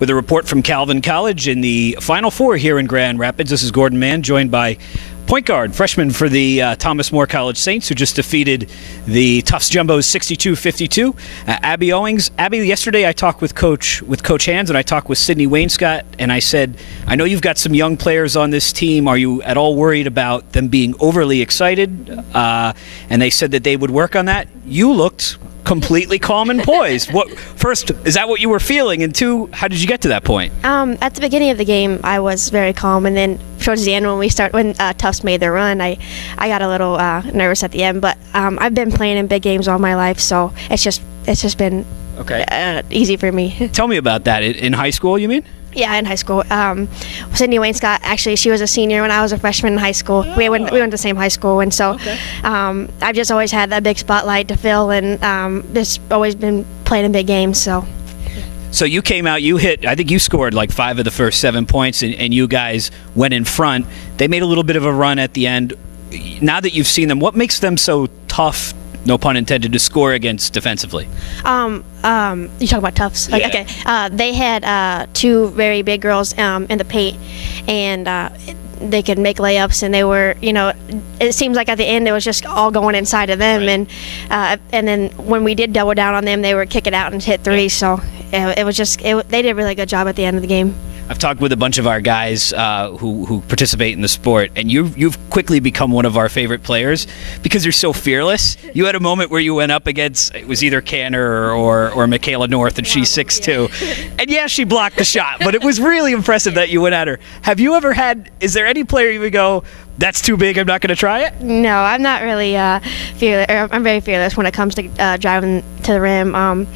with a report from Calvin College in the Final Four here in Grand Rapids. This is Gordon Mann, joined by point guard, freshman for the Thomas More College Saints, who just defeated the Tufts Jumbos 62-52. Abby Owings. Abby, yesterday I talked with Coach Hands, and I talked with Sydney Wainscott, and I said, I know you've got some young players on this team. Are you at all worried about them being overly excited? And they said that they would work on that. You looked completely calm and poised. First, is that what you were feeling? And two, how did you get to that point? At the beginning of the game, I was very calm, and then towards the end, when Tufts made their run, I got a little nervous at the end. But I've been playing in big games all my life, so it's just been easy for me. Tell me about that. In high school, you mean? Yeah, in high school. Sydney Wainscott, actually, she was a senior when I was a freshman in high school. We went to the same high school, and so I've just always had that big spotlight to fill, and just always been playing in big games. So you came out, you hit, I think you scored like 5 of the first 7 points, and you guys went in front. They made a little bit of a run at the end. Now that you've seen them, what makes them so tough, no pun intended, to score against defensively? You talk about Tufts? Yeah. Okay. They had 2 very big girls in the paint, and they could make layups, and they were, it seems like at the end it was just all going inside of them, right. And then when we did double down on them, they were kicking out and hit threes. So it was just they did a really good job at the end of the game. I've talked with a bunch of our guys who participate in the sport, and you've quickly become one of our favorite players because you're so fearless. You had a moment where you went up against, it was either Canner or Michaela North, and she's 6'2". And yeah, she blocked the shot, but it was really impressive that you went at her. Have you ever is there any player you would go, that's too big, I'm not going to try it? No, I'm not really fearless. I'm very fearless when it comes to driving to the rim.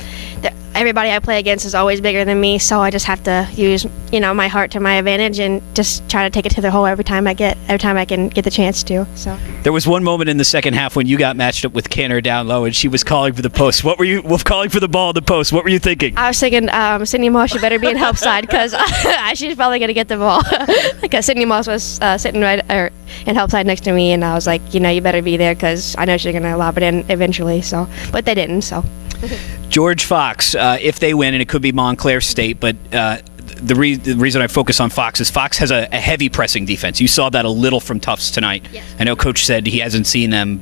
Everybody I play against is always bigger than me, so I just have to use, my heart to my advantage and just try to take it to the hole every time I can get the chance to. So there was one moment in the second half when you got matched up with Canner down low, and she was calling for the post. What were you calling for the ball in the post? What were you thinking? I was thinking Sydney Moss, she better be in help side because she's probably going to get the ball. Because Sydney Moss was sitting in help side next to me, and I was like, you better be there because I know she's going to lob it in eventually. So, but they didn't. So. George Fox, if they win, and it could be Montclair State, but the reason I focus on Fox is Fox has a heavy pressing defense. You saw that a little from Tufts tonight. Yes. I know Coach said he hasn't seen them,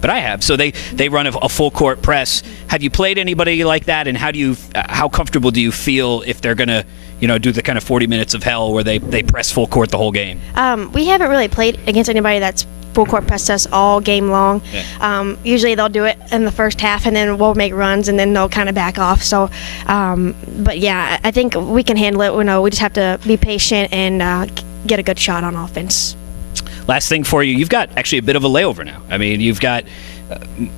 but I have. So they run a full court press. Have you played anybody like that, and how comfortable do you feel if they're going to do the kind of 40 minutes of hell where they press full court the whole game? We haven't really played against anybody that's full court pressed us all game long. Yeah. Usually they'll do it in the first half, and then we'll make runs, and then they'll kind of back off. So, but yeah, I think we can handle it. We just have to be patient and get a good shot on offense. Last thing for you, you've got actually a bit of a layover now. I mean, you've got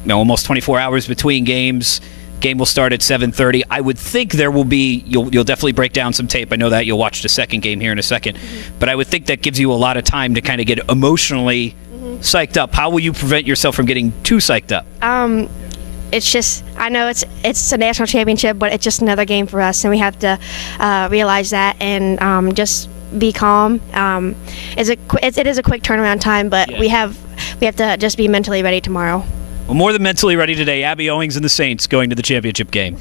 almost 24 hours between games. Game will start at 7:30. I would think there will be, you'll definitely break down some tape. I know that you'll watch the second game here in a second. But I would think that gives you a lot of time to kind of get emotionally psyched up. How will you prevent yourself from getting too psyched up? It's just, I know it's a national championship, but it's just another game for us, and we have to realize that and just be calm. It is a quick turnaround time, but we have to just be mentally ready tomorrow. Well, more than mentally ready today. Abby Owings and the Saints going to the championship game.